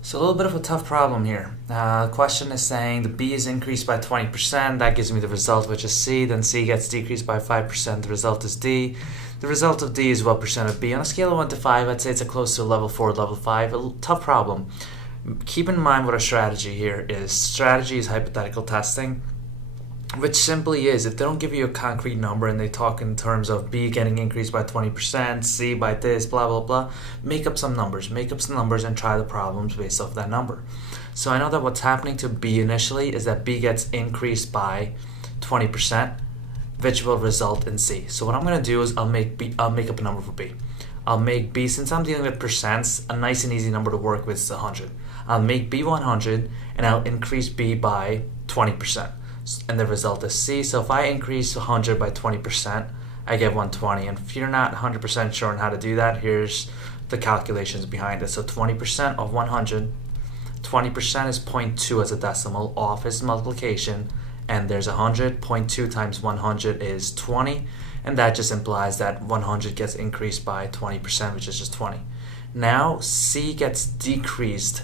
So a little bit of a tough problem here. The question is saying the B is increased by 20%. That gives me the result, which is C. Then C gets decreased by 5%. The result is D. The result of D is what percent of B? On a scale of 1 to 5, I'd say it's a close to a level 4, level 5. A tough problem. Keep in mind what our strategy here is. Strategy is hypothetical testing, which simply is if they don't give you a concrete number and they talk in terms of B getting increased by 20%, C by this, blah, blah, blah, make up some numbers and try the problems based off that number. So I know that what's happening to B initially is that B gets increased by 20%, which will result in C. So what I'm going to do is I'll make up a number for B. I'll make B, since I'm dealing with percents, a nice and easy number to work with is 100. I'll make B 100 and I'll increase B by 20%. And the result is C. So if I increase 100 by 20%, I get 120. And if you're not 100% sure on how to do that, here's the calculations behind it. So 20% of 100, 20% is 0.2 as a decimal, off is multiplication, and there's 100. 0.2 times 100 is 20, and that just implies that 100 gets increased by 20%, which is just 20. Now C gets decreased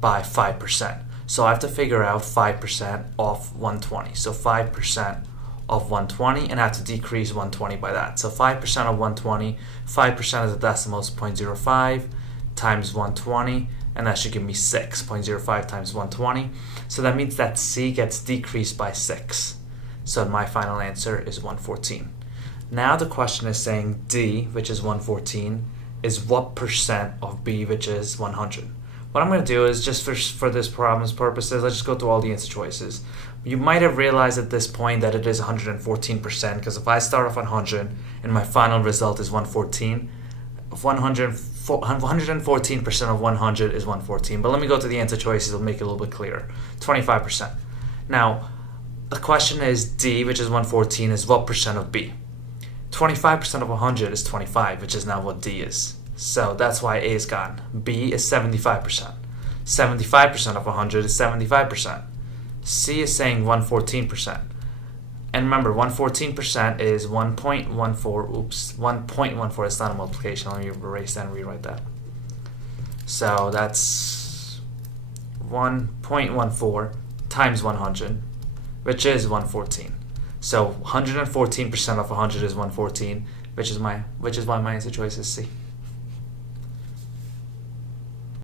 by 5%. So I have to figure out 5% of 120. So 5% of 120, and I have to decrease 120 by that. So 5% of 120, 5% as a decimal is 0.05 times 120, and that should give me 6. 0.05 times 120. So that means that C gets decreased by 6. So my final answer is 114. Now the question is saying D, which is 114, is what percent of B, which is 100. What I'm going to do is, just for this problem's purposes, let's just go through all the answer choices. You might have realized at this point that it is 114%, because if I start off on 100 and my final result is 114, 114% of 100 is 114. But let me go to the answer choices, it'll make it a little bit clearer. 25%. Now, the question is D, which is 114, is what percent of B? 25% of 100 is 25, which is now what D is. So that's why A is gone. B is 75%. 75% of 100 is 75%. C is saying 114%. And remember, 114% is 1.14. Oops, 1.14. It's not a multiplication. Let me erase that and rewrite that. So that's 1.14 times 100, which is 114. So 114% of 100 is 114, which is why my answer choice is C.